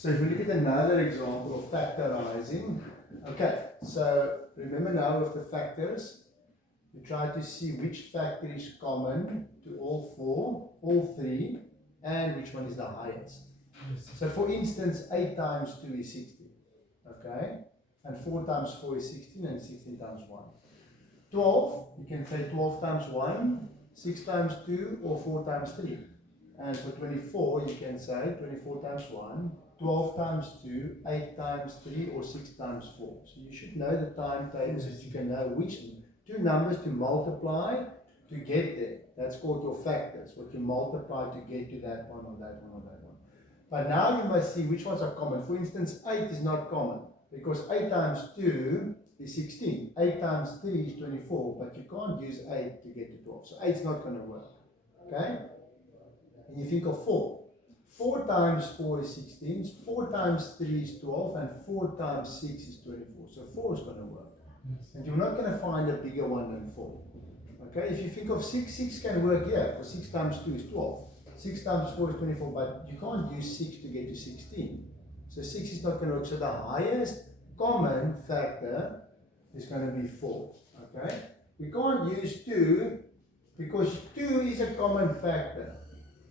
So if we look at another example of factorizing, okay, so remember now with the factors, we try to see which factor is common to all four, all three, and which one is the highest. So for instance, 8 times 2 is 16, okay, and 4 times 4 is 16, and 16 times 1. 12, you can say 12 times 1, 6 times 2, or 4 times 3. And for 24, you can say 24 times 1, 12 times 2, 8 times 3, or 6 times 4. So you should know the timetables so you can know which two numbers to multiply to get there. That's called your factors, what you multiply to get to that one or that one or that one. But now you must see which ones are common. For instance, 8 is not common because 8 times 2 is 16. 8 times 3 is 24, but you can't use 8 to get to 12. So 8 is not going to work. Okay? And you think of 4. 4 times 4 is 16, 4 times 3 is 12, and 4 times 6 is 24. So 4 is going to work. And you're not going to find a bigger one than 4. Okay, if you think of 6, 6 can work here, because 6 times 2 is 12. 6 times 4 is 24, but you can't use 6 to get to 16. So 6 is not going to work. So the highest common factor is going to be 4. Okay, we can't use 2 because 2 is a common factor,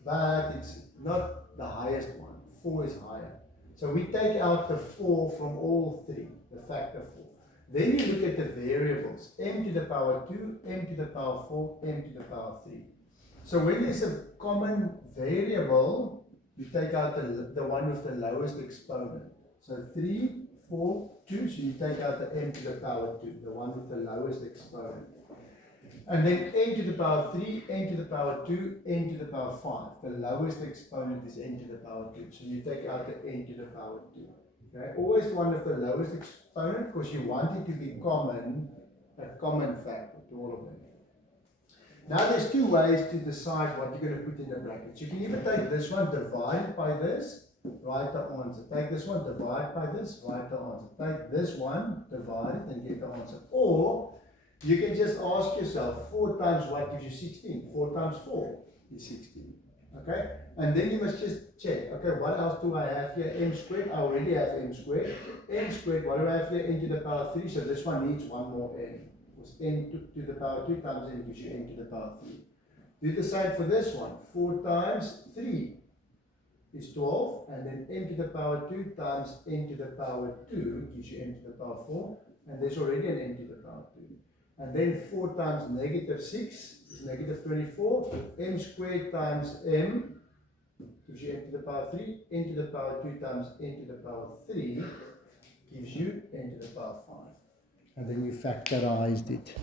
but it's not the highest one. 4 is higher. So we take out the 4 from all three, the factor 4. Then you look at the variables, m to the power 2, m to the power 4, m to the power 3. So when there's a common variable, you take out the one with the lowest exponent. So 3, 4, 2, so you take out the m to the power 2, the one with the lowest exponent. And then n to the power 3, n to the power 2, n to the power 5. The lowest exponent is n to the power 2. So you take out the n to the power 2. Okay? Always one of the lowest exponent because you want it to be common, a common factor to all of them. Now there's two ways to decide what you're going to put in the brackets. You can either take this one, divide by this, write the answer. Take this one, divide by this, write the answer. Take this one, divide it, and get the answer. Or you can just ask yourself, 4 times what gives you 16? 4 times 4 is 16. Okay? And then you must just check, okay, what else do I have here? M squared, I already have m squared. M squared, what do I have here? N to the power 3, so this one needs one more n. Because n to the power 2 times n gives you n to the power 3. Do the same for this one. 4 times 3 is 12, and then n to the power 2 times n to the power 2 gives you n to the power 4, and there's already an n to the power 2. And then 4 times negative 6 is negative 24. M squared times m gives you n to the power 3. N to the power 2 times n to the power 3 gives you n to the power 5. And then you factorized it.